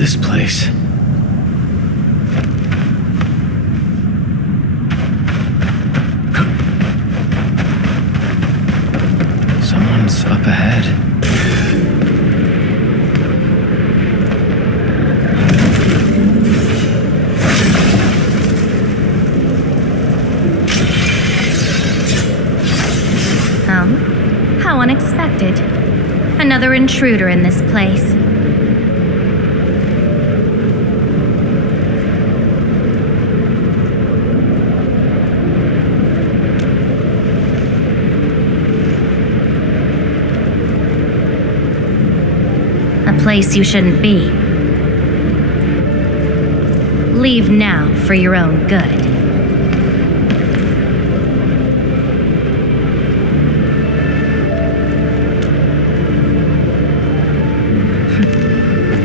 this place? Someone's up ahead. How unexpected. Another intruder in this place. A place you shouldn't be. Leave now for your own good.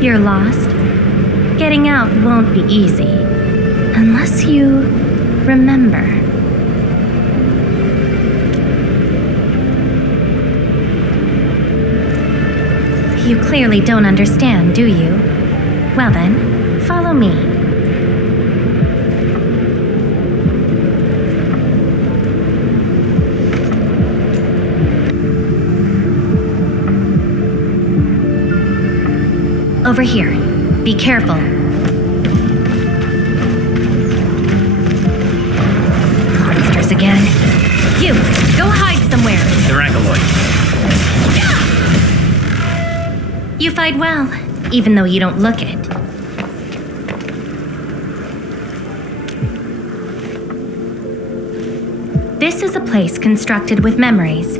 You're lost? Getting out won't be easy. Unless you remember. You clearly don't understand, do you? Well then, follow me. Over here. Be careful. Monsters again. You, go hide somewhere. They're Ankaloid. You fight well, even though you don't look it. This is a place constructed with memories.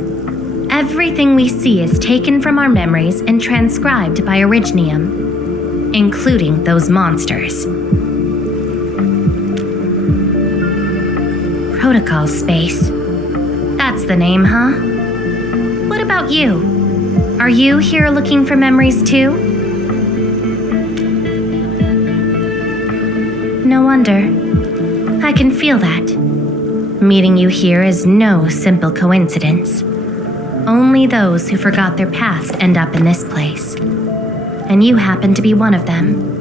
Everything we see is taken from our memories and transcribed by Originium, including those monsters. Protocol space. That's the name, huh? What about you? Are you here looking for memories too? No wonder. I can feel that. Meeting you here is no simple coincidence. Only those who forgot their past end up in this place. And you happen to be one of them.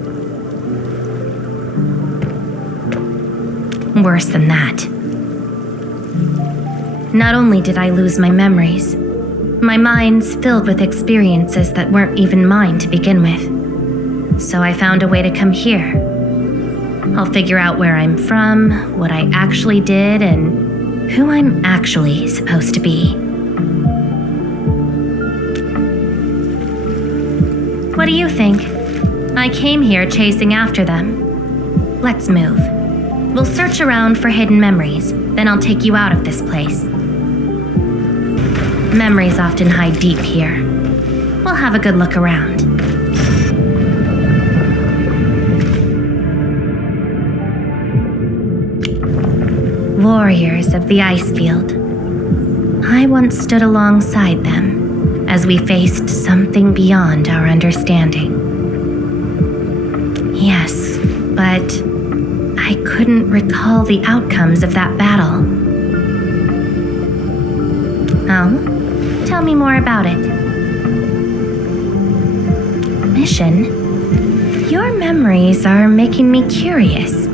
Worse than that. Not only did I lose my memories, my mind's filled with experiences that weren't even mine to begin with. So I found a way to come here. I'll figure out where I'm from, what I actually did, and who I'm actually supposed to be. What do you think? I came here chasing after them. Let's move. We'll search around for hidden memories, then I'll take you out of this place. Memories often hide deep here. We'll have a good look around. Warriors of the Icefield. I once stood alongside them as we faced something beyond our understanding. Yes, but I couldn't recall the outcomes of that battle. Oh? Tell me more about it. Mission? Your memories are making me curious.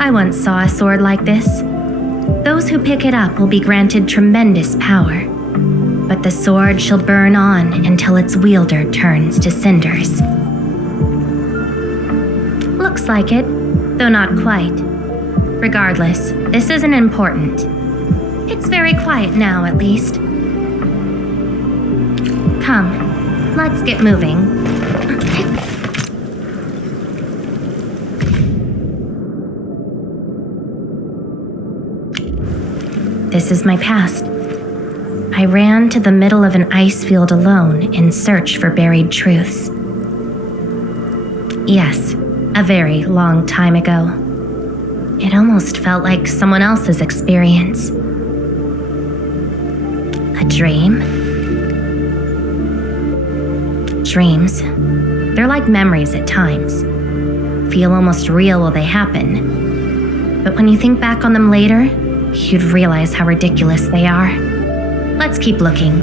I once saw a sword like this. Those who pick it up will be granted tremendous power. But the sword shall burn on until its wielder turns to cinders. Looks like it, though not quite. Regardless, this isn't important. It's very quiet now, at least. Come, let's get moving. This is my past. I ran to the middle of an ice field alone in search for buried truths. Yes, a very long time ago. It almost felt like someone else's experience. A dream? Dreams. They're like memories at times. feel almost real while they happen. But when you think back on them later, you'd realize how ridiculous they are. Let's keep looking.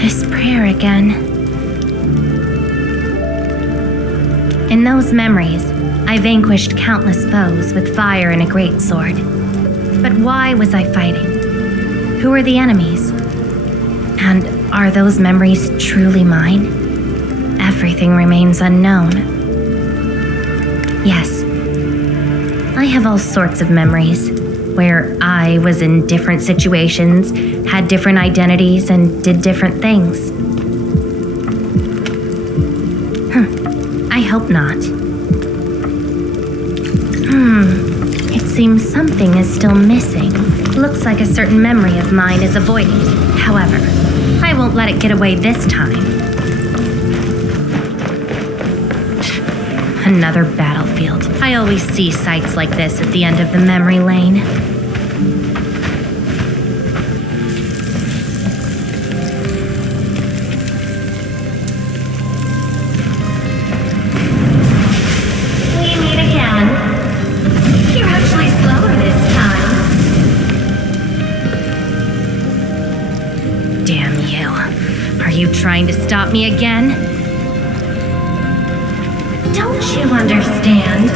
This prayer again. In those memories, I vanquished countless foes with fire and a greatsword. But why was I fighting? Who were the enemies? And are those memories truly mine? Everything remains unknown. Yes, I have all sorts of memories where I was in different situations, had different identities, and did different things. I hope not. It seems something is still missing. Looks like a certain memory of mine is avoiding. However, I won't let it get away this time. Another battlefield. I always see sights like this at the end of the memory lane. Trying to stop me again? Don't you understand?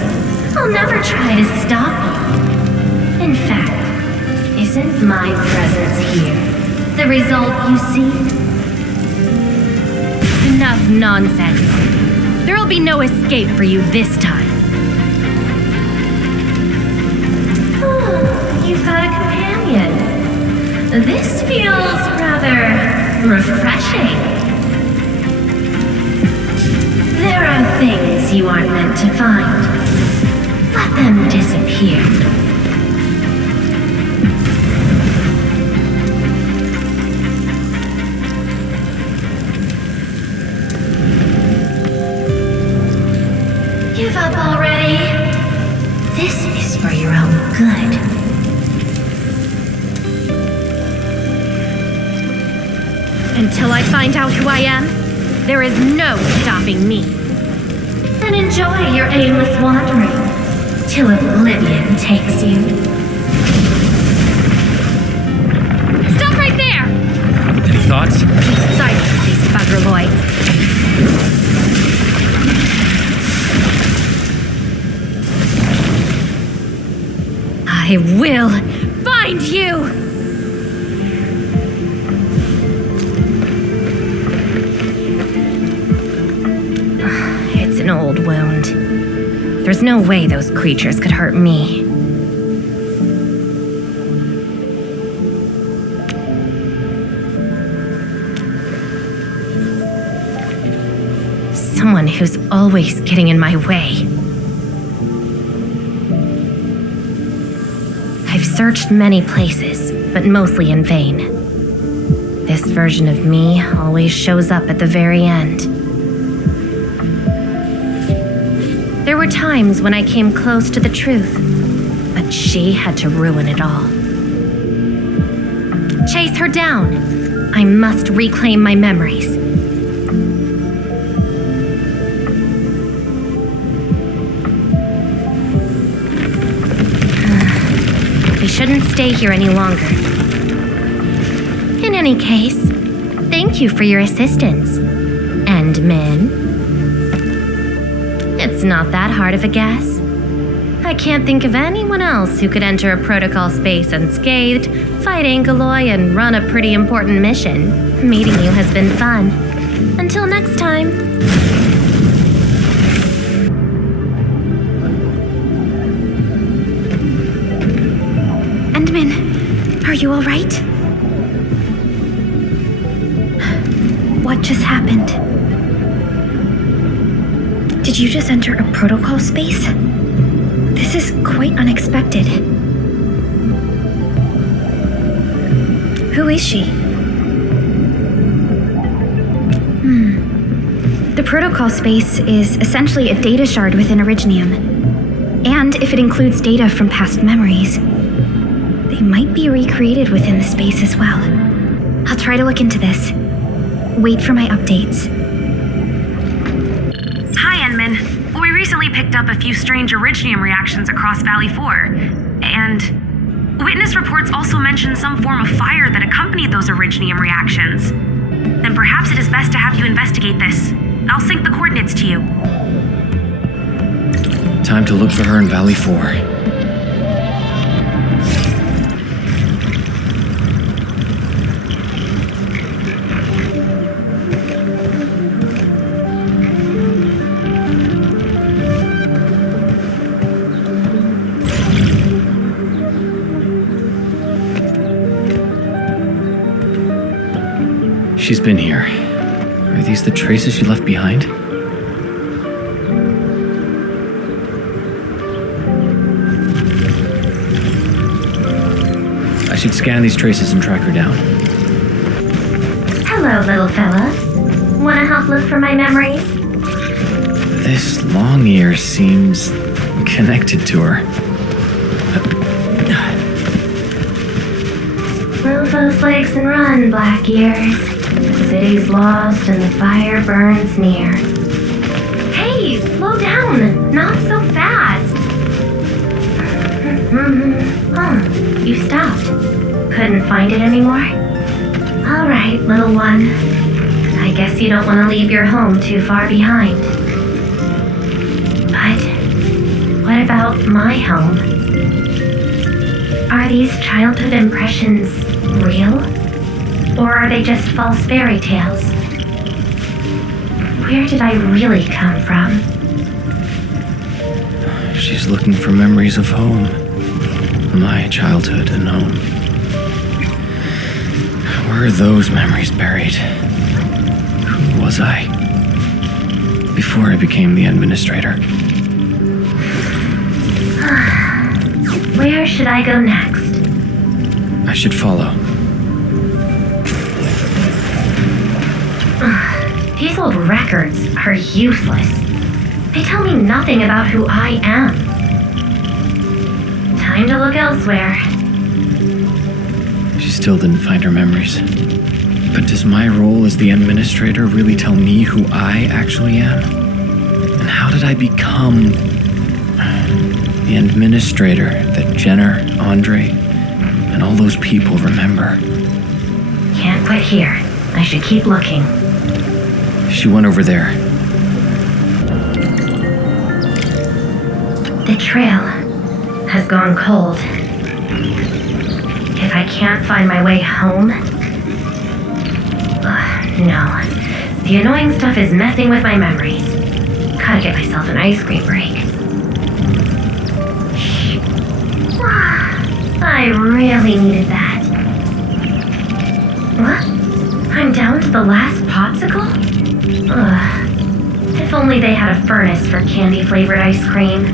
I'll never try to stop you. In fact, isn't my presence here the result you seek? Enough nonsense. There'll be no escape for you this time. Oh, you've got a companion. This feels rather refreshing. There are things you aren't meant to find. Let them disappear. Give up already. This is for your own good. Until I find out who I am, there is no stopping me. Then enjoy your aimless wandering, till oblivion takes you. Stop right there! Any thoughts? Silence these buggerloids. I will find you! An old wound. There's no way those creatures could hurt me. Someone who's always getting in my way. I've searched many places, but mostly in vain. This version of me always shows up at the very end. There were times when I came close to the truth, but she had to ruin it all. Chase her down. I must reclaim my memories. We shouldn't stay here any longer. In any case, thank you for your assistance, Endmin. It's not that hard of a guess. I can't think of anyone else who could enter a protocol space unscathed, fight Angeloi, and run a pretty important mission. Meeting you has been fun. Until next time. Endmin, are you all right? What just happened? Did you just enter a protocol space? This is quite unexpected. Who is she? The protocol space is essentially a data shard within Originium. And if it includes data from past memories, they might be recreated within the space as well. I'll try to look into this. Wait for my updates. Hi, Endmin. We recently picked up a few strange originium reactions across Valley 4, and witness reports also mention some form of fire that accompanied those originium reactions. Then perhaps it is best to have you investigate this. I'll sync the coordinates to you. Time to look for her in Valley 4. She's been here. Are these the traces she left behind? I should scan these traces and track her down. Hello, little fella. Wanna help look for my memories? This long ear seems connected to her. Move those legs and run, black ears. The city's lost and the fire burns near. Hey, slow down! Not so fast! Oh, you stopped. Couldn't find it anymore? Alright, little one. I guess you don't want to leave your home too far behind. But what about my home? Are these childhood impressions real? Or are they just false fairy tales? Where did I really come from? She's looking for memories of home. My childhood and home. Where are those memories buried? Who was I? Before I became the administrator. Where should I go next? I should follow. These old records are useless. They tell me nothing about who I am. Time to look elsewhere. She still didn't find her memories. But does my role as the administrator really tell me who I actually am? And how did I become the administrator that Jenner, Andre, and all those people remember? Can't quit here. I should keep looking. She went over there. The trail has gone cold. If I can't find my way home... no. The annoying stuff is messing with my memories. Gotta get myself an ice cream break. I really needed that. What? I'm down to the last popsicle? Ugh. If only they had a furnace for candy-flavored ice cream.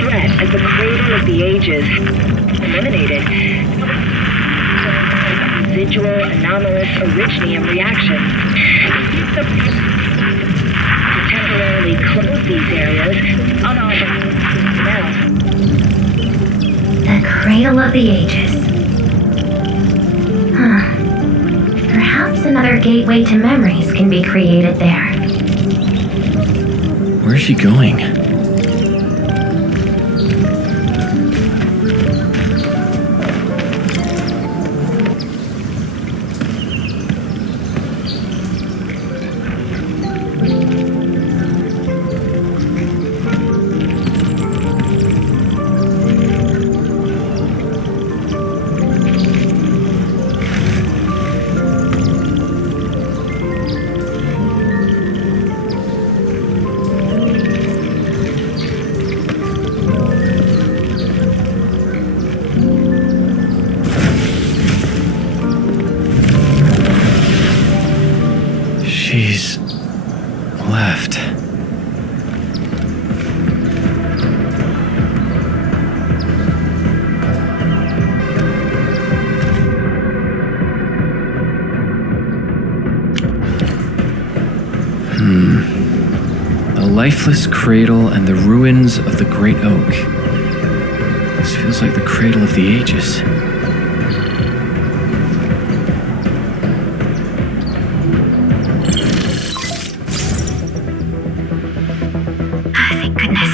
Threat at the cradle of the ages. Eliminated. Residual anomalous originium reaction. To temporarily close these areas, now. The cradle of the ages. Perhaps another gateway to memories can be created there. Where's she going? lifeless cradle and the ruins of the great oak. This feels like the cradle of the ages. Thank goodness.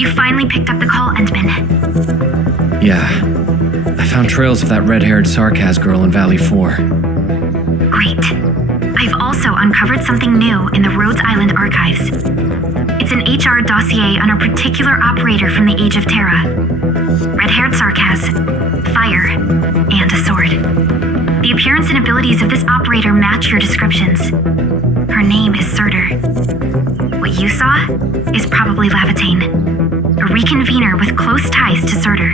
You finally picked up the call, Endmin. Yeah. I found trails of that red-haired Sarkaz girl in Valley 4. Great. I've also uncovered something new in the Rhodes Island archives. It's an HR dossier on a particular operator from the Age of Terra. Red-haired Sarkaz, fire, and a sword. The appearance and abilities of this operator match your descriptions. Her name is Surtr. What you saw is probably Laevatain, a reconvener with close ties to Surtr.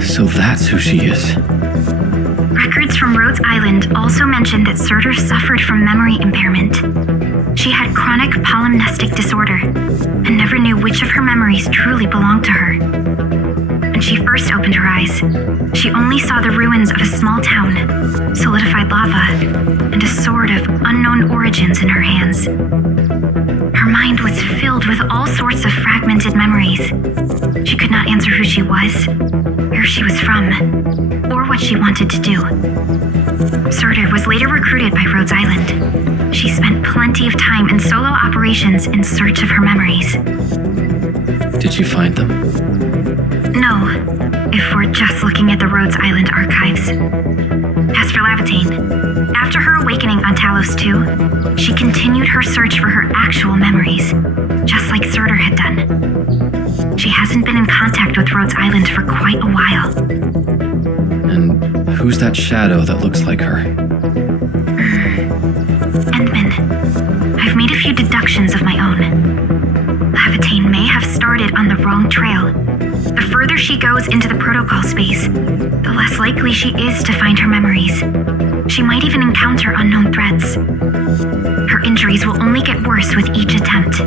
So that's who she is. Records from Rhodes Island also mention that Surtr suffered from memory impairment. She had chronic polymnestic disorder and never knew which of her memories truly belonged to her. When she first opened her eyes, she only saw the ruins of a small town, solidified lava, and a sword of unknown origins in her hands. Her mind was filled with all sorts of fragmented memories. She could not answer who she was, where she was from, or what she wanted to do. Surtr was later recruited by Rhodes Island. She spent plenty of time in solo operations in search of her memories. Did you find them? No, if we're just looking at the Rhodes Island archives. As for Laevatain, after her awakening on Talos 2, she continued her search for her actual memories, just like Surtr had done. She hasn't been in contact with Rhodes Island for quite a while. And who's that shadow that looks like her? Endmin, I've made a few deductions of my own. Laevatain may have started on the wrong trail. The further she goes into the protocol space, the less likely she is to find her memories. She might even encounter unknown threats. Her injuries will only get worse with each attempt.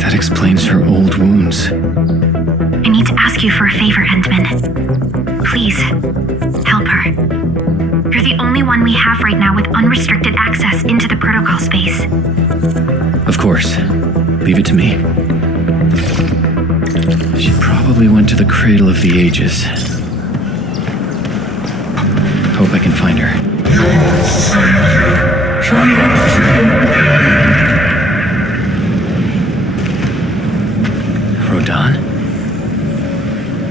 That explains her old wounds. I need to ask you for a favor, Endmin. Please, help her. You're the only one we have right now with unrestricted access into the protocol space. Of course. Leave it to me. She probably went to the cradle of the ages. Hope I can find her. Rodan?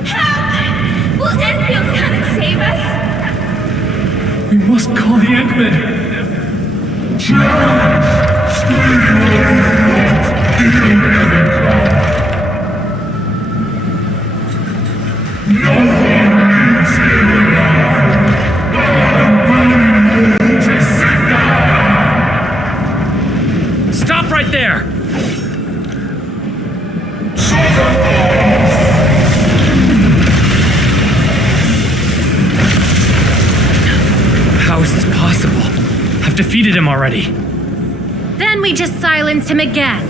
Help! Will Endfield come and save us? We must call the Endmin! Stop right there! How is this possible? I've defeated him already. Then we just silence him again.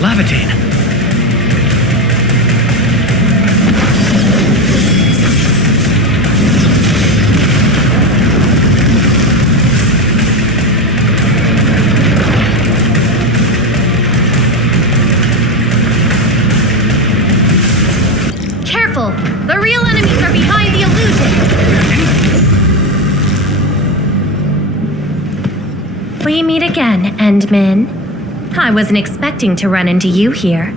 Laevatain. Careful! The real enemies are behind the illusion! We meet again, Endmin. I wasn't expecting to run into you here.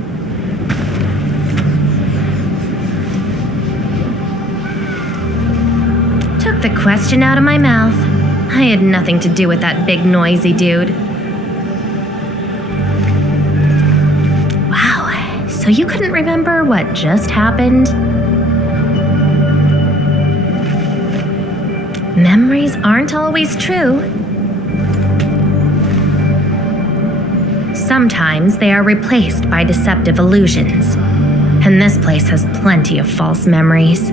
Took the question out of my mouth. I had nothing to do with that big noisy dude. Wow, so you couldn't remember what just happened? Memories aren't always true. Sometimes they are replaced by deceptive illusions, and this place has plenty of false memories.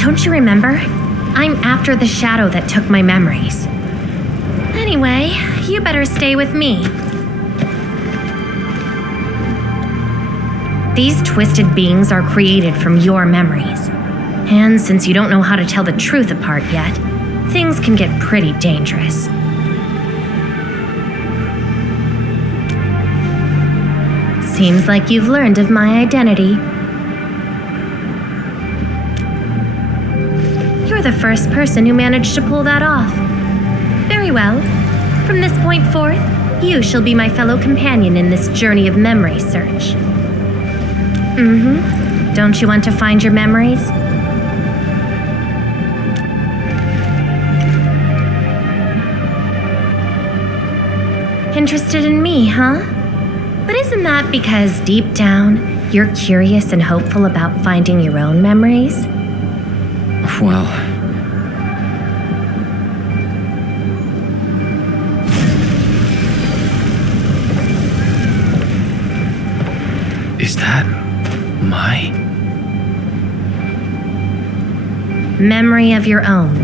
Don't you remember? I'm after the shadow that took my memories. Anyway, you better stay with me. These twisted beings are created from your memories. And since you don't know how to tell the truth apart yet, things can get pretty dangerous. Seems like you've learned of my identity. You're the first person who managed to pull that off. Very well. From this point forth, you shall be my fellow companion in this journey of memory search. Don't you want to find your memories? Interested in me, huh? But isn't that because deep down, you're curious and hopeful about finding your own memories? Well... Is that my memory of your own?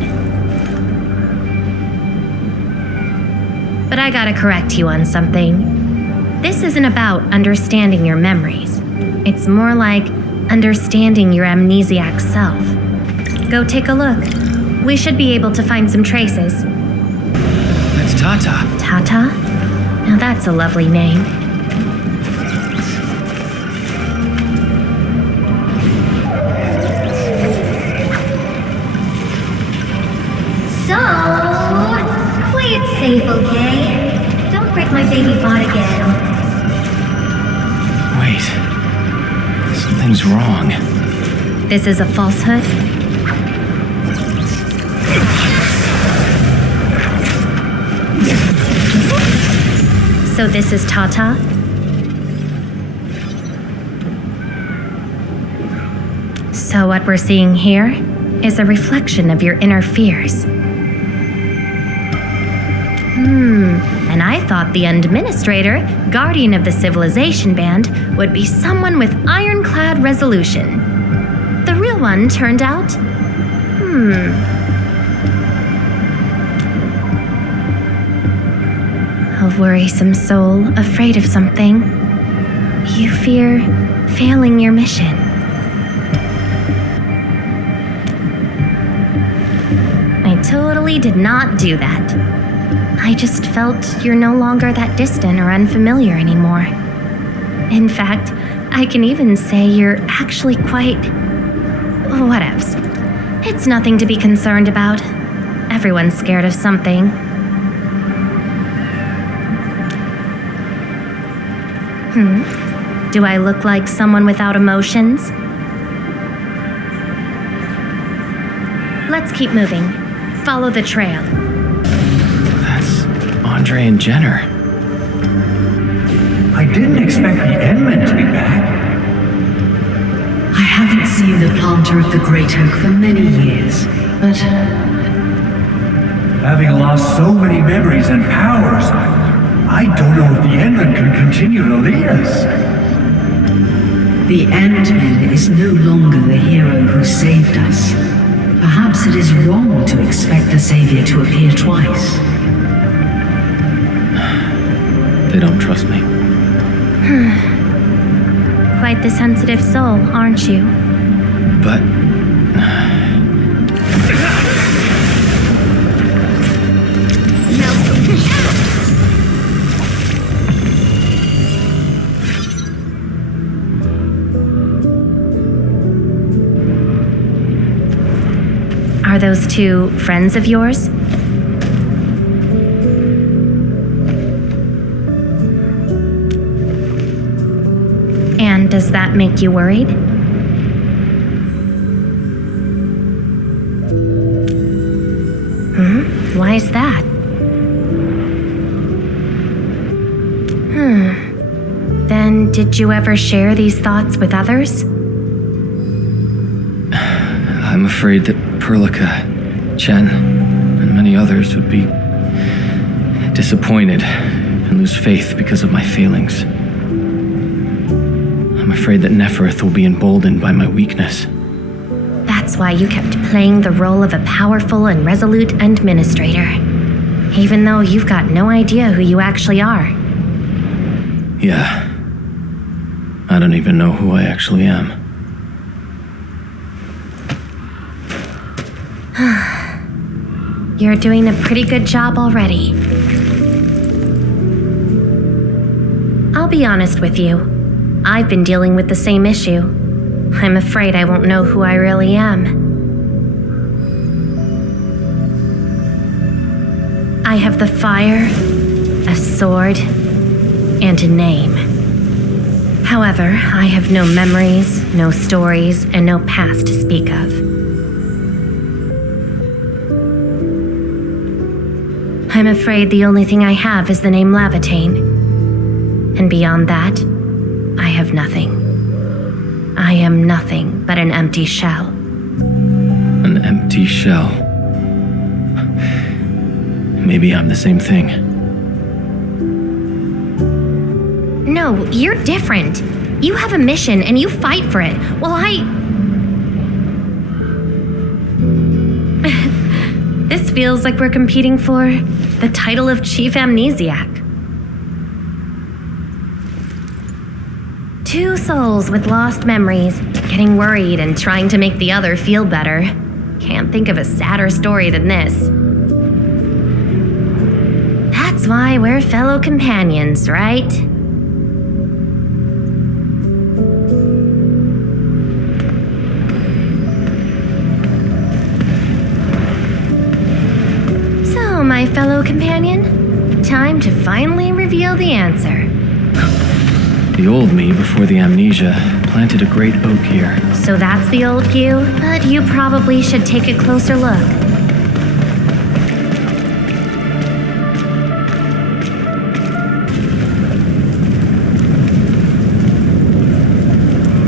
But I gotta correct you on something. This isn't about understanding your memories. It's more like understanding your amnesiac self. Go take a look. We should be able to find some traces. That's Tata. Tata? Now that's a lovely name. So, play it safe, okay? Don't break my baby bot again. Wait. Something's wrong. This is a falsehood? So this is Tata? So what we're seeing here is a reflection of your inner fears. And I thought the Administrator, guardian of the civilization band, would be someone with ironclad resolution. The real one turned out... A worrisome soul, afraid of something. You fear failing your mission. I totally did not do that. I just felt you're no longer that distant or unfamiliar anymore. In fact, I can even say you're actually quite... whatevs. It's nothing to be concerned about. Everyone's scared of something. Do I look like someone without emotions? Let's keep moving. Follow the trail. That's Andre and Jenner. I didn't expect the Endmin to be back. I haven't seen the planter of the Great Oak for many years, but... Having lost so many memories and powers, I don't know if the Endmin can continue to lead us. The Endmin is no longer the hero who saved us. Perhaps it is wrong to expect the Savior to appear twice. They don't trust me. Quite the sensitive soul, aren't you? But... Are those two friends of yours? And does that make you worried? Why is that? Then did you ever share these thoughts with others? I'm afraid that Perlica, Chen, and many others would be disappointed and lose faith because of my feelings. I'm afraid that Nefereth will be emboldened by my weakness. That's why you kept playing the role of a powerful and resolute administrator, even though you've got no idea who you actually are. Yeah. I don't even know who I actually am. You're doing a pretty good job already. I'll be honest with you. I've been dealing with the same issue. I'm afraid I won't know who I really am. I have the fire, a sword, and a name. However, I have no memories, no stories, and no past to speak of. I'm afraid the only thing I have is the name Laevatain. And beyond that, I have nothing. I am nothing but an empty shell. An empty shell. Maybe I'm the same thing. No, you're different. You have a mission and you fight for it, while This feels like we're competing for the title of Chief Amnesiac. Two souls with lost memories, getting worried and trying to make the other feel better. Can't think of a sadder story than this. That's why we're fellow companions, right? So, my fellow companion, time to finally reveal the answer. The old me before the amnesia planted a great oak here. So that's the old you? But you probably should take a closer look.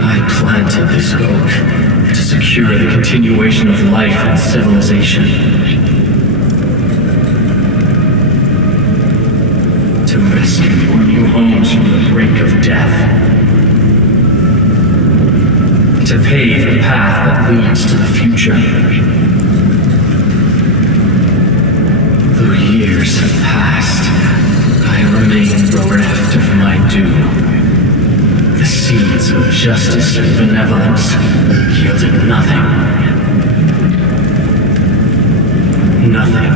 I planted this oak to secure the continuation of life and civilization. To rescue your new homes from the brink of death. To pave the path that leads to the future. Though years have passed, I remain bereft of my due. The seeds of justice and benevolence yielded nothing. Nothing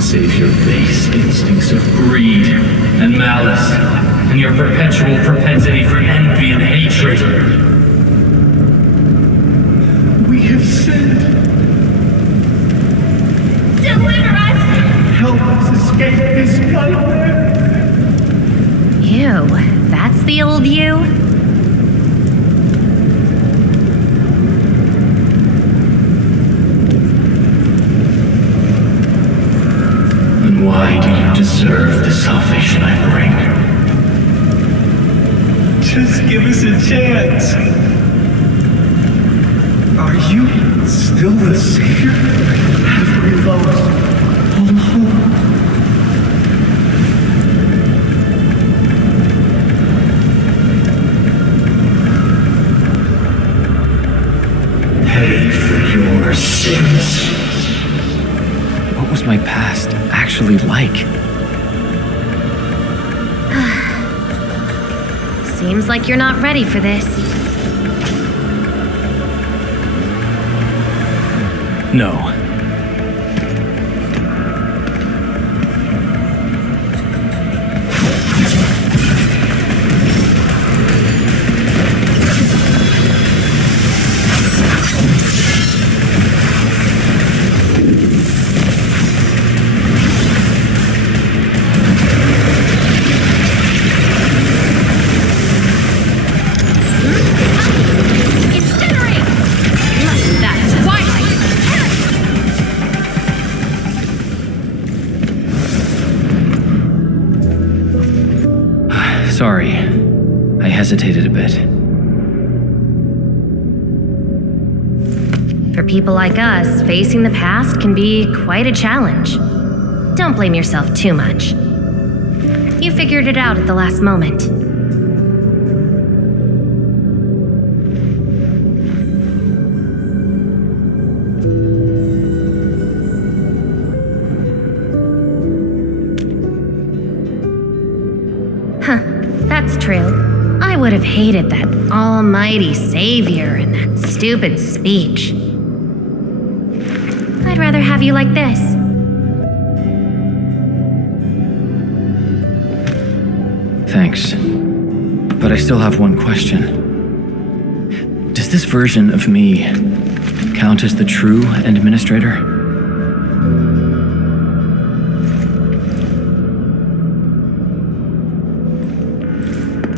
save your base instincts of greed and malice, and your perpetual propensity for envy and hatred. We have sinned. Deliver us! Help us escape this nightmare. Ew, that's the old you? Why do you deserve the salvation I bring? Just give us a chance. Are you still the savior? Have we lost all hope? Pay for your sins. What was my past actually like? Seems like you're not ready for this. No. Sorry, I hesitated a bit. For people like us, facing the past can be quite a challenge. Don't blame yourself too much. You figured it out at the last moment. That's true. I would have hated that almighty savior and that stupid speech. I'd rather have you like this. Thanks. But I still have one question. Does this version of me count as the true administrator?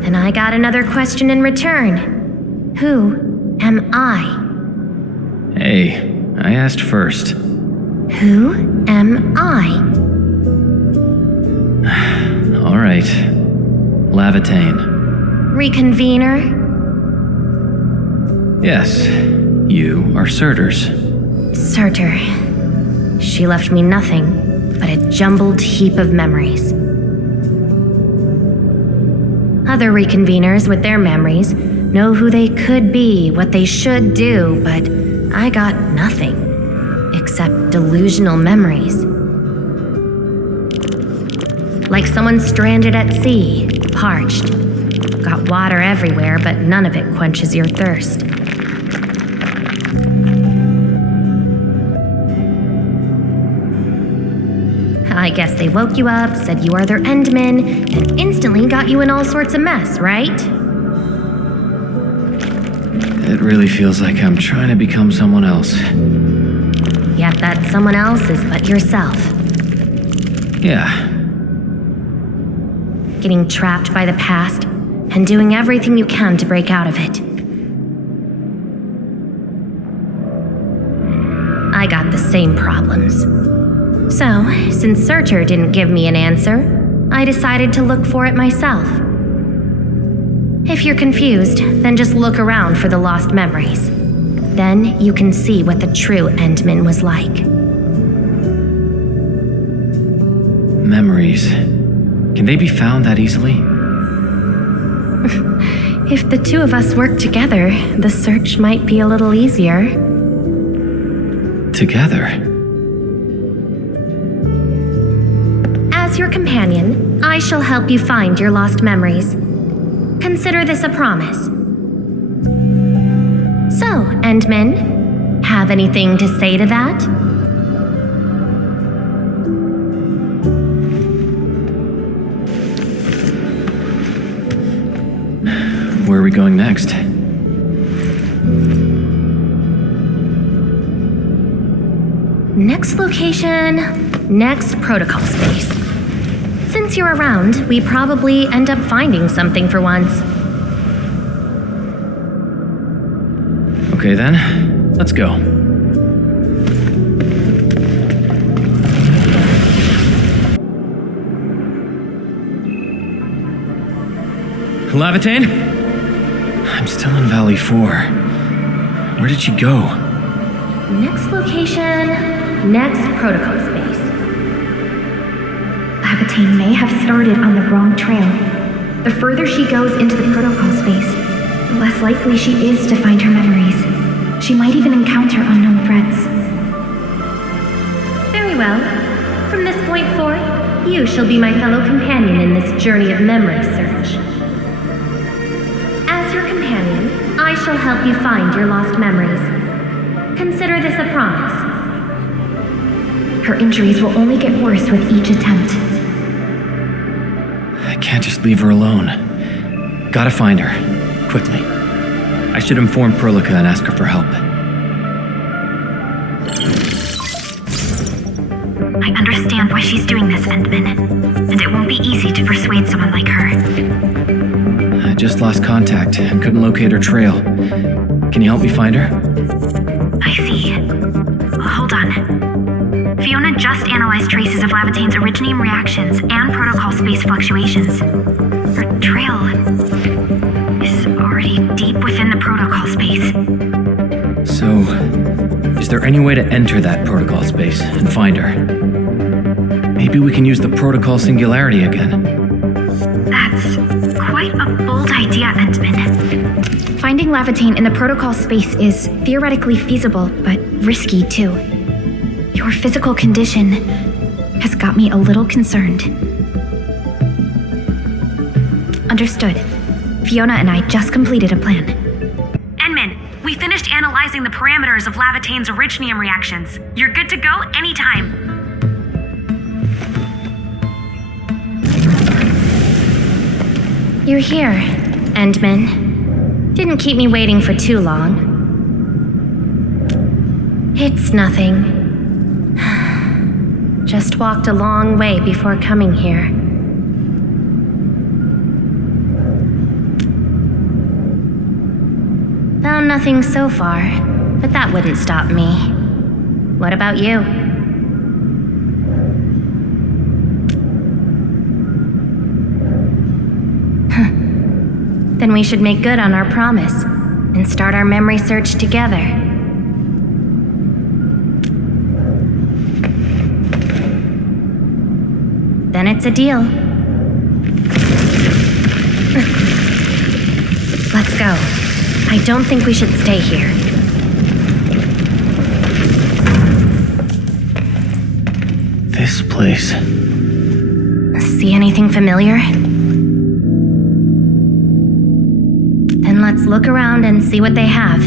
And I got another question in return. Who am I? Hey, I asked first. Who am I? All right. Laevatain. Reconvener? Yes, you are Surtr's. Surtr. She left me nothing but a jumbled heap of memories. Other reconveners with their memories know who they could be, what they should do, but I got nothing except delusional memories. Like someone stranded at sea, parched. Got water everywhere, but none of it quenches your thirst. I guess they woke you up, said you are their Endmin, and instantly got you in all sorts of mess, right? It really feels like I'm trying to become someone else. Yet that someone else is but yourself. Yeah. Getting trapped by the past and doing everything you can to break out of it. I got the same problems. So, since Surtr didn't give me an answer, I decided to look for it myself. If you're confused, then just look around for the lost memories. Then you can see what the true Endmin was like. Memories. Can they be found that easily? If the two of us work together, the search might be a little easier. Together? As your companion, I shall help you find your lost memories. Consider this a promise. So, Endmin, have anything to say to that? Where are we going next? Next location, next protocol space. Since you're around, we probably end up finding something for once. Okay then, let's go. Laevatain? I'm still in Valley 4. Where did she go? Next location, next protocol space. Laevatain may have started on the wrong trail. The further she goes into the protocol space, the less likely she is to find her memories. She might even encounter unknown threats. Very well. From this point forth, you shall be my fellow companion in this journey of memory search. As your companion, I shall help you find your lost memories. Consider this a promise. Her injuries will only get worse with each attempt. I can't just leave her alone. Gotta find her. Quickly. I should inform Perlica and ask her for help. I understand why she's doing this, Endmin. And it won't be easy to persuade someone like her. I just lost contact and couldn't locate her trail. Can you help me find her? I see. Hold on. Fiona just analyzed traces of Laevatain's originium reactions and protocol space fluctuations. Her trail is already deep within the protocol space. So, is there any way to enter that protocol space and find her? Maybe we can use the protocol singularity again. That's quite a bold idea, Endmin. Finding Laevatain in the protocol space is theoretically feasible, but risky too. Your physical condition has got me a little concerned. Understood. Fiona and I just completed a plan. Endmin, we finished analyzing the parameters of Laevatain's originium reactions. You're good to go anytime. You're here, Endmin. Didn't keep me waiting for too long. It's nothing. Just walked a long way before coming here. Found nothing so far, but that wouldn't stop me. What about you? Then we should make good on our promise and start our memory search together. Then it's a deal. Let's go. I don't think we should stay here. This place. See anything familiar? Then let's look around and see what they have.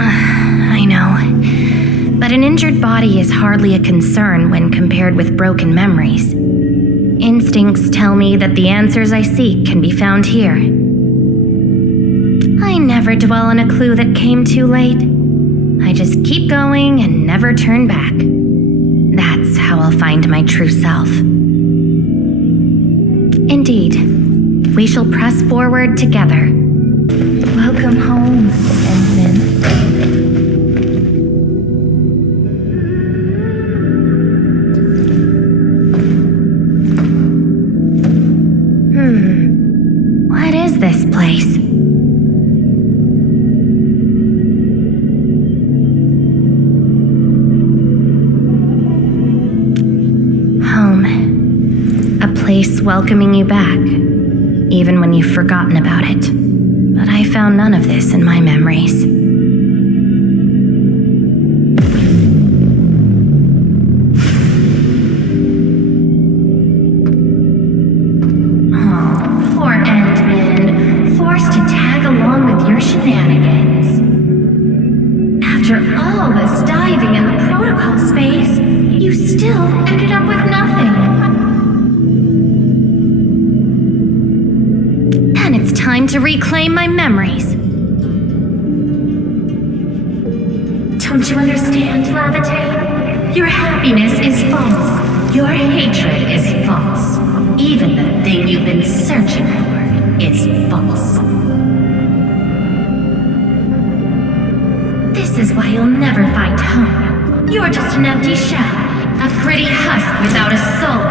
I know. But an injured body is hardly a concern when compared with broken memories. Instincts tell me that the answers I seek can be found here. I never dwell on a clue that came too late. I just keep going and never turn back. That's how I'll find my true self. Indeed, we shall press forward together. Welcome home, Endmin. What is this place? Home. A place welcoming you back, even when you've forgotten about it. But I found none of this in my memories. Shenanigans. After all this diving in the protocol space, you still ended up with nothing. And it's time to reclaim my memories. Don't you understand, Laevatain? Your happiness is false. Your hatred is false. Even the thing you've been searching for is false. This is why you'll never find home. You're just an empty shell, a pretty husk without a soul.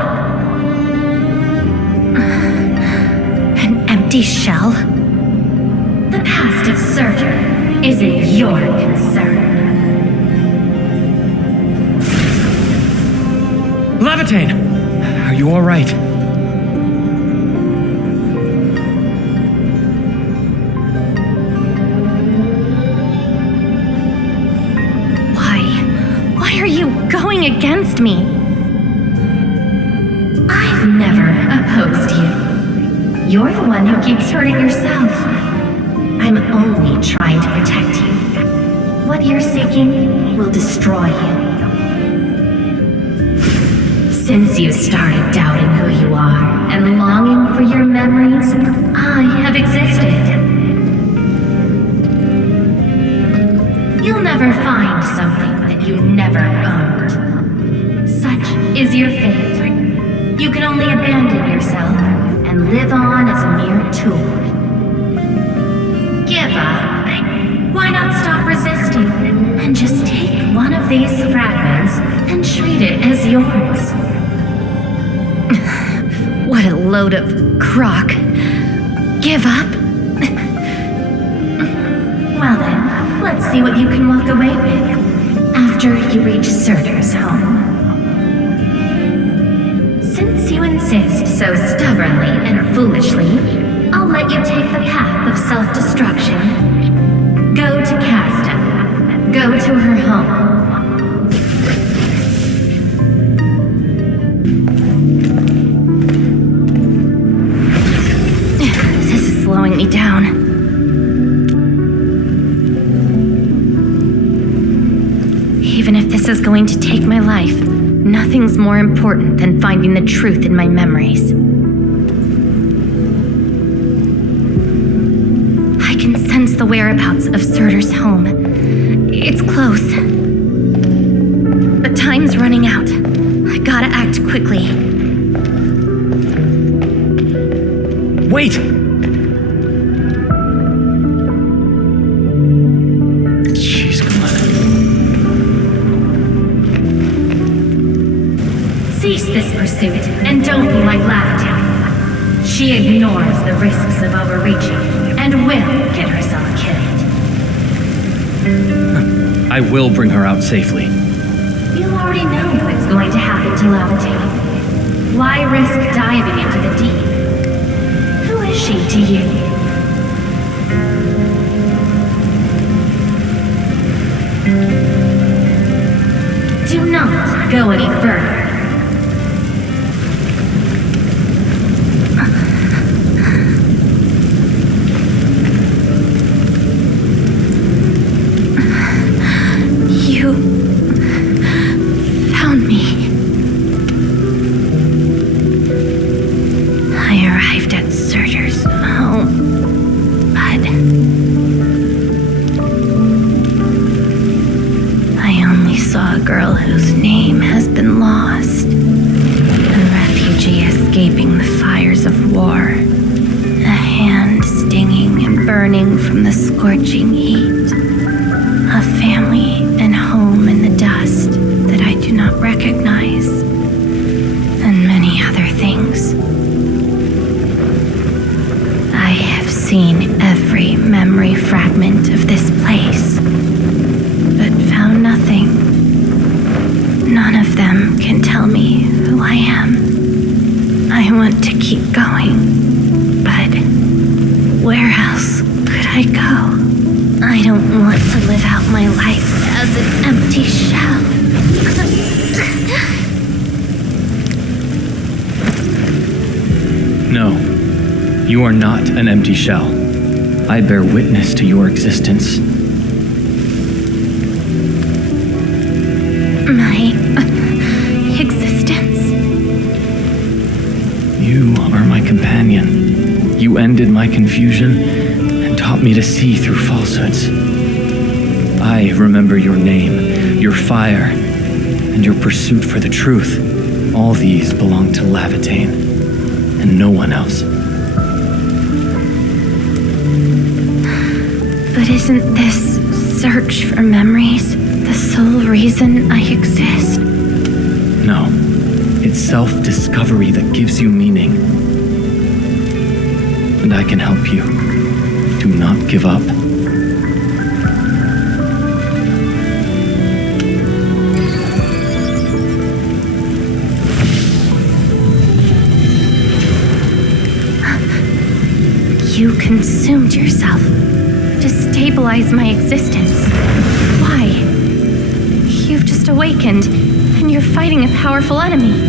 An empty shell? The past of Surtr isn't your concern. Laevatain! Are you all right? Why are you going against me? I've never opposed you. You're the one who keeps hurting yourself. I'm only trying to protect you. What you're seeking will destroy you. Since you started doubting who you are and longing for your memories, I have existed. You'll never find something that you never owned. Such is your fate. You can only abandon yourself and live on as a mere tool. Give up. Why not stop resisting and just take one of these fragments and treat it as yours? What a load of crock. Give up? Well then, let's see what you can walk away with after you reach Surtr's home. Since you insist so stubbornly and foolishly, I'll let you take the path of self-destruction. Go to Casta. Go to her home. This is slowing me down. Even if this is going to take my life, Nothing's more important than finding the truth in my memories. I can sense the whereabouts of Surtr's home. It's close. But time's running out. I gotta act quickly. Wait! She's gone. Cease this pursuit, and don't be like Laevatain. She ignores the risks of overreaching, and will get herself killed. I will bring her out safely. You already know what's going to happen to Laevatain. Why risk diving into the deep? Who is she to you? Do not go any further. You found me. I arrived at Surtr's home, but I only saw a girl whose name has been lost. A refugee escaping the fires of war. A hand stinging and burning from the scorching heat. A family and home in the dust that I do not recognize. And many other things. I have seen every memory fragment of this place, but found nothing. None of them can tell me who I am. I want to keep going, but where else could I go? I don't want to live out my life as an empty shell. No, you are not an empty shell. I bear witness to your existence. My existence? You are my companion. You ended my confusion and taught me to see through falsehoods. I remember your name, your fire, and your pursuit for the truth. All these belong to Laevatain, and no one else. But isn't this search for memories the sole reason I exist? No, it's self-discovery that gives you meaning. And I can help you. Do not give up. You consumed yourself to stabilize my existence. Why? You've just awakened, and you're fighting a powerful enemy.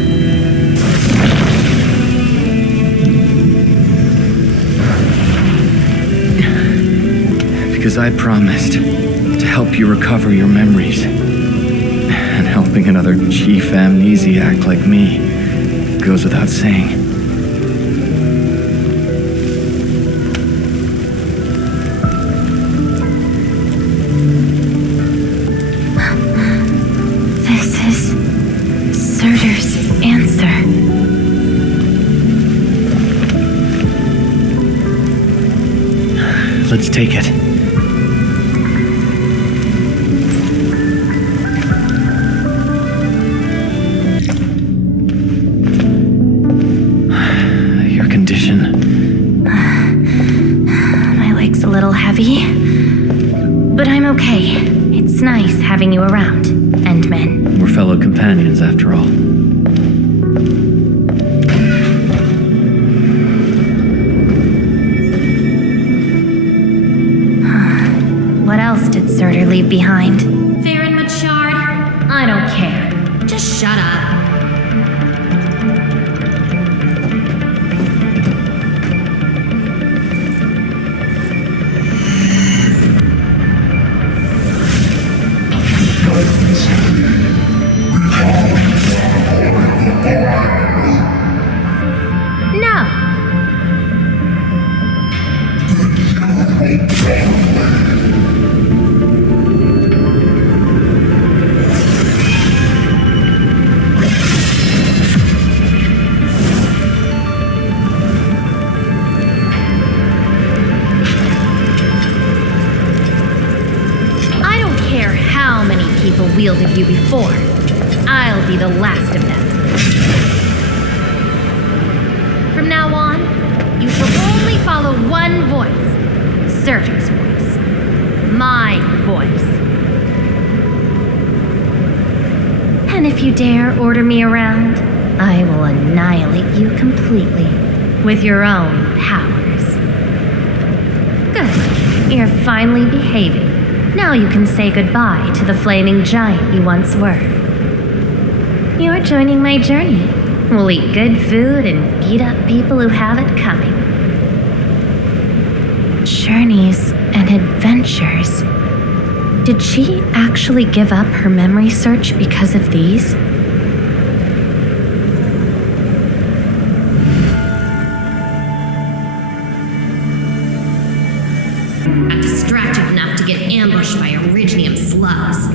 Because I promised to help you recover your memories. And helping another chief amnesiac like me goes without saying. This is Surtr's answer. Let's take it. Your condition. My leg's a little heavy, but I'm okay. It's nice having you around, Endmin. We're fellow companions after all. What else did Surtr leave behind? Farron Machard? I don't care. Just shut up. wielded you before. I'll be the last of them. From now on, you shall only follow one voice. Surtr's voice. My voice. And if you dare order me around, I will annihilate you completely with your own powers. Good. You're finally behaving. Now you can say goodbye to the flaming giant you once were. You're joining my journey. We'll eat good food and beat up people who have it coming. Journeys and adventures. Did she actually give up her memory search because of these? I'm distracted enough to get ambushed by Originium slugs.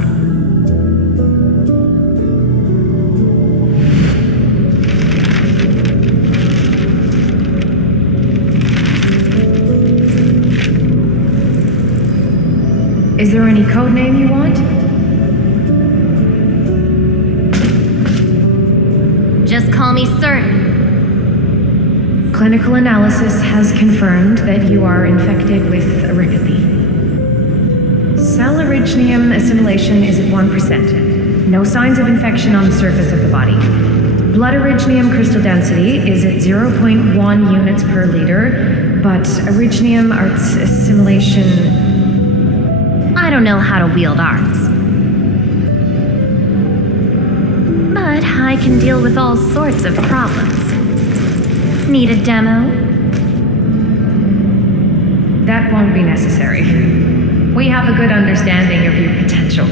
Is there any code name you want? Just call me Surtr. Clinical analysis has confirmed that you are infected with erycathy. Cell originium assimilation is at 1%. No signs of infection on the surface of the body. Blood originium crystal density is at 0.1 units per liter, but originium arts assimilation... I don't know how to wield arts. But I can deal with all sorts of problems. Need a demo? That won't be necessary. We have a good understanding of your potential.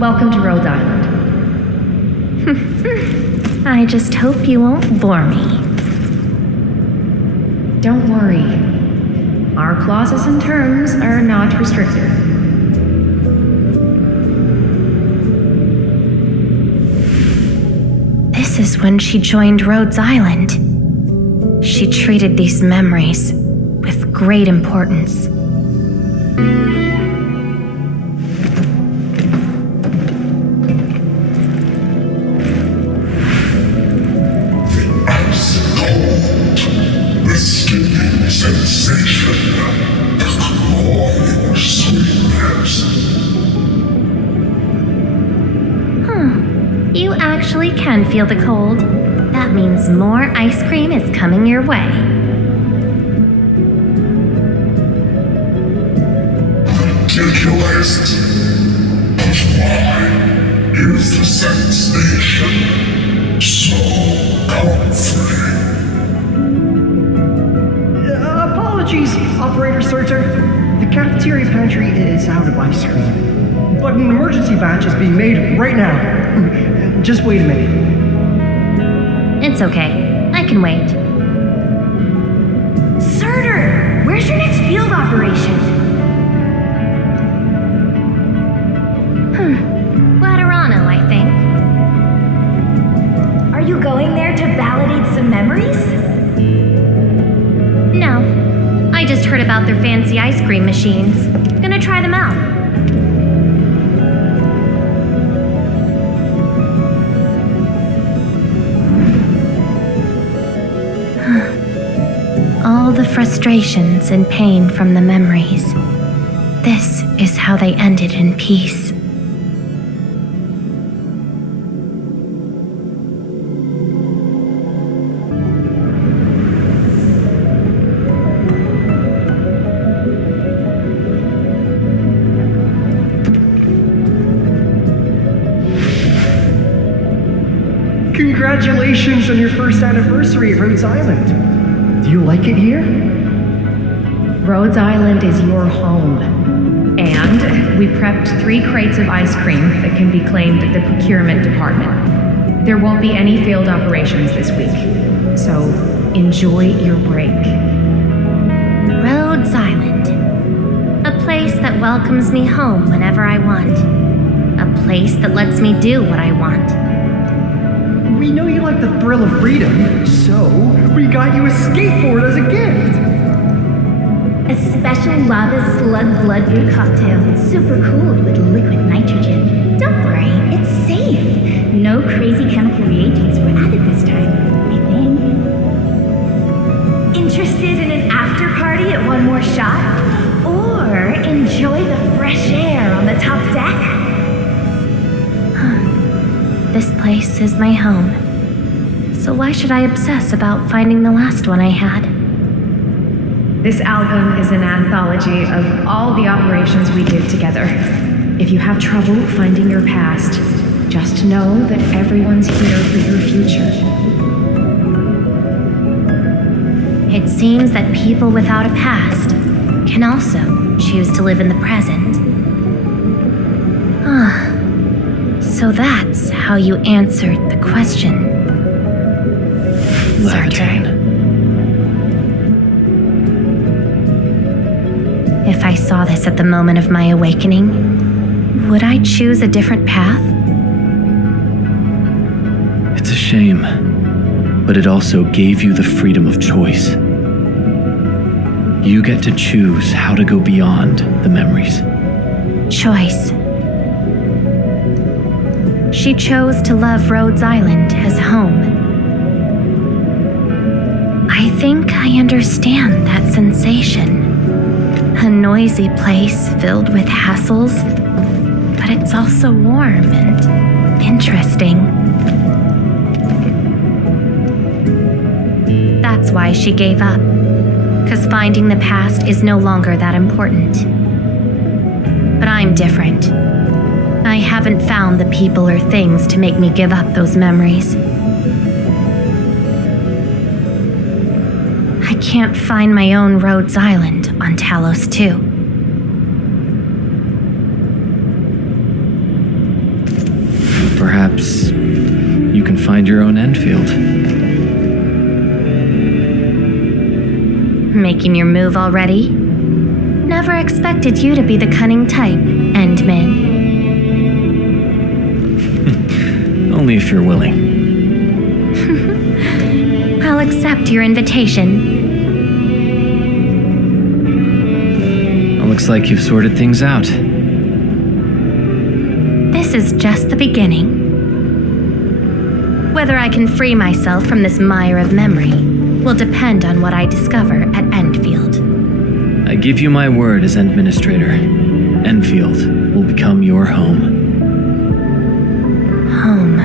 Welcome to Rhode Island. I just hope you won't bore me. Don't worry. Our clauses and terms are not restrictive. This is when she joined Rhodes Island. She treated these memories with great importance. Ice cold, the stinging sensation, the clawing sweetness. You actually can feel the cold. That means more ice cream is coming your way. Ridiculous. But why is the sensation so comforting? Apologies, Operator Surtr. The cafeteria pantry is out of ice cream. But an emergency batch is being made right now. Just wait a minute. It's okay. I can wait. Surtr! Where's your next field operation? Laterano, I think. Are you going there to validate some memories? No. I just heard about their fancy ice cream machines. Gonna try them out. All the frustrations and pain from the memories. This is how they ended in peace. Congratulations on your first anniversary at Rhodes Island. Do you like it here? Rhodes Island is your home. And we prepped 3 crates of ice cream that can be claimed at the procurement department. There won't be any failed operations this week. So enjoy your break. Rhodes Island. A place that welcomes me home whenever I want. A place that lets me do what I want. We know you like the thrill of freedom, so we got you a skateboard as a gift. A special lava slug blood brew cocktail. Super cool with liquid nitrogen. Don't worry, It's safe. No crazy chemical reagents were added this time, I think. Interested in an after party at One More Shot? Or enjoy the fresh air on the top deck? This place is my home. So why should I obsess about finding the last one I had? This album is an anthology of all the operations we did together. If you have trouble finding your past, just know that everyone's here for your future. It seems that people without a past can also choose to live in the present. So that's how you answered the question. Laevatain. If I saw this at the moment of my awakening, would I choose a different path? It's a shame, but it also gave you the freedom of choice. You get to choose how to go beyond the memories. Choice. She chose to love Rhodes Island as home. I think I understand that sensation. A noisy place filled with hassles, but it's also warm and interesting. That's why she gave up, because finding the past is no longer that important. But I'm different. I haven't found the people or things to make me give up those memories. I can't find my own Rhodes Island on Talos 2. Perhaps you can find your own Endfield. Making your move already? Never expected you to be the cunning type, Endmin. Only if you're willing. I'll accept your invitation. Looks like you've sorted things out. This is just the beginning. Whether I can free myself from this mire of memory will depend on what I discover at Endfield. I give you my word as Administrator. Endfield will become your home. Home.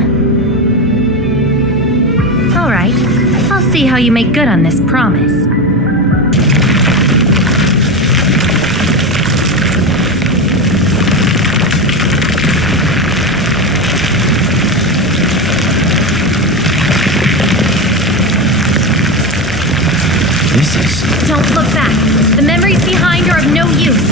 All right, I'll see how you make good on this promise. Don't look back. The memories behind are of no use.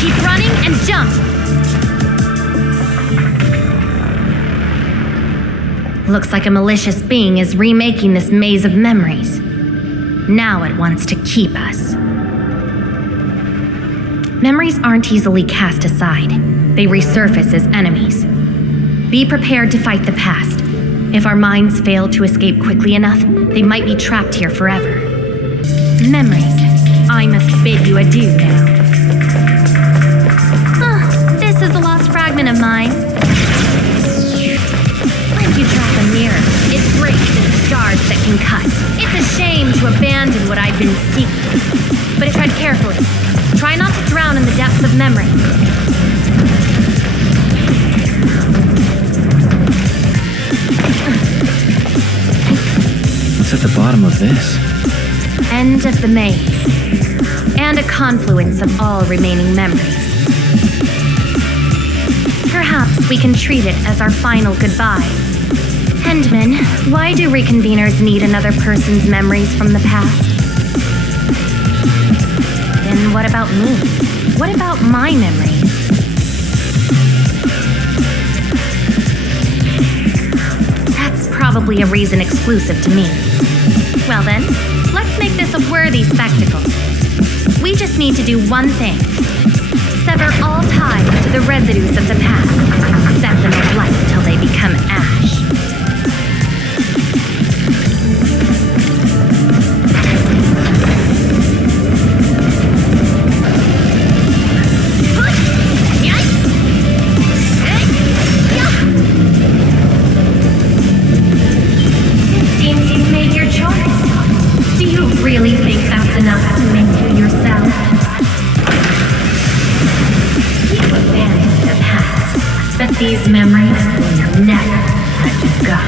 Keep running and jump. Looks like a malicious being is remaking this maze of memories. Now it wants to keep us. Memories aren't easily cast aside. They resurface as enemies. Be prepared to fight the past. If our minds fail to escape quickly enough, they might be trapped here forever. Memories, I must bid you adieu now. This is a lost fragment of mine. Like you drop a mirror, it breaks into shards that can cut. It's a shame to abandon what I've been seeking. But tread carefully. Try not to drown in the depths of memory. What's at the bottom of this? End of the maze. And a confluence of all remaining memories. Perhaps we can treat it as our final goodbye. Endmin, why do reconveners need another person's memories from the past? And what about me? What about my memories? That's probably a reason exclusive to me. Well then, let's make this a worthy spectacle. We just need to do one thing. Sever all ties to the residues of the past. Set them alight till they become ash. memories will never let you go.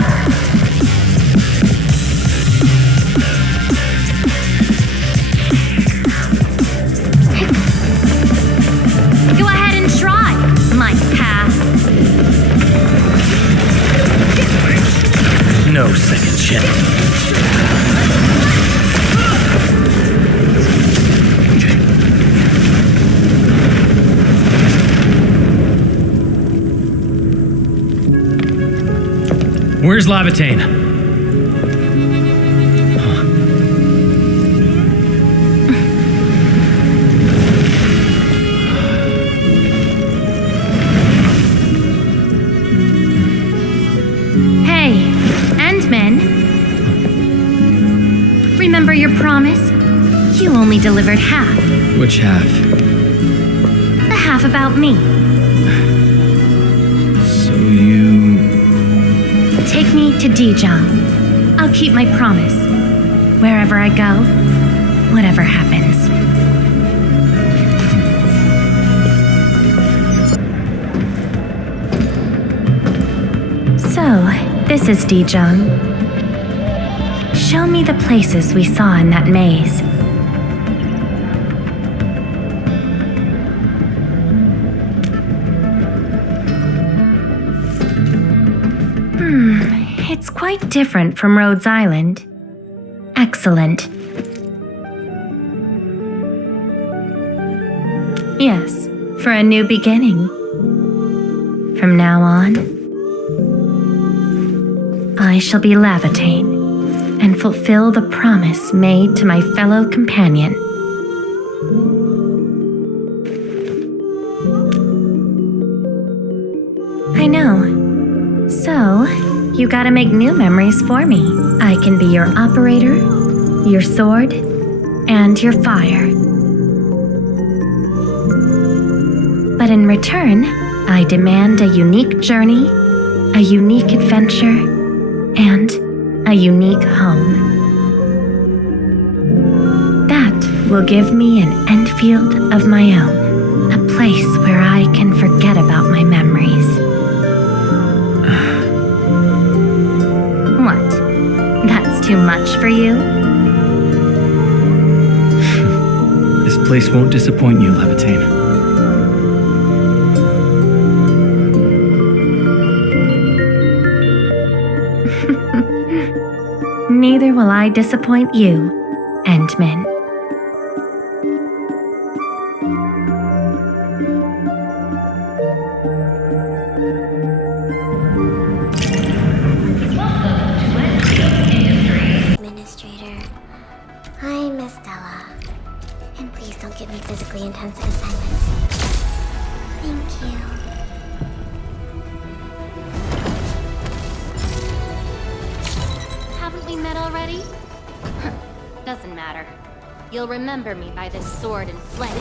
Go ahead and try. Might pass. No second chance. Where's Laevatain? Hey, Endmin. Remember your promise? You only delivered half. Which half? The half about me. So you... Take me to Dijong. I'll keep my promise. Wherever I go, whatever happens. So, this is Dijong. Show me the places we saw in that maze. It's quite different from Rhodes Island. Excellent. Yes, for a new beginning. From now on, I shall be Laevatain and fulfill the promise made to my fellow companion. I know. So, you gotta make new memories for me. I can be your operator, your sword, and your fire. But in return, I demand a unique journey, a unique adventure, and a unique home. That will give me an Endfield of my own, a place where I can forget about my memories. What? That's too much for you? This place won't disappoint you, Laevatain. Neither will I disappoint you, Endmin. Administrator, I'm Miss Stella. And please don't give me physically intensive assignments. Thank you. Haven't we met already? Doesn't matter. You'll remember me by this sword and flank.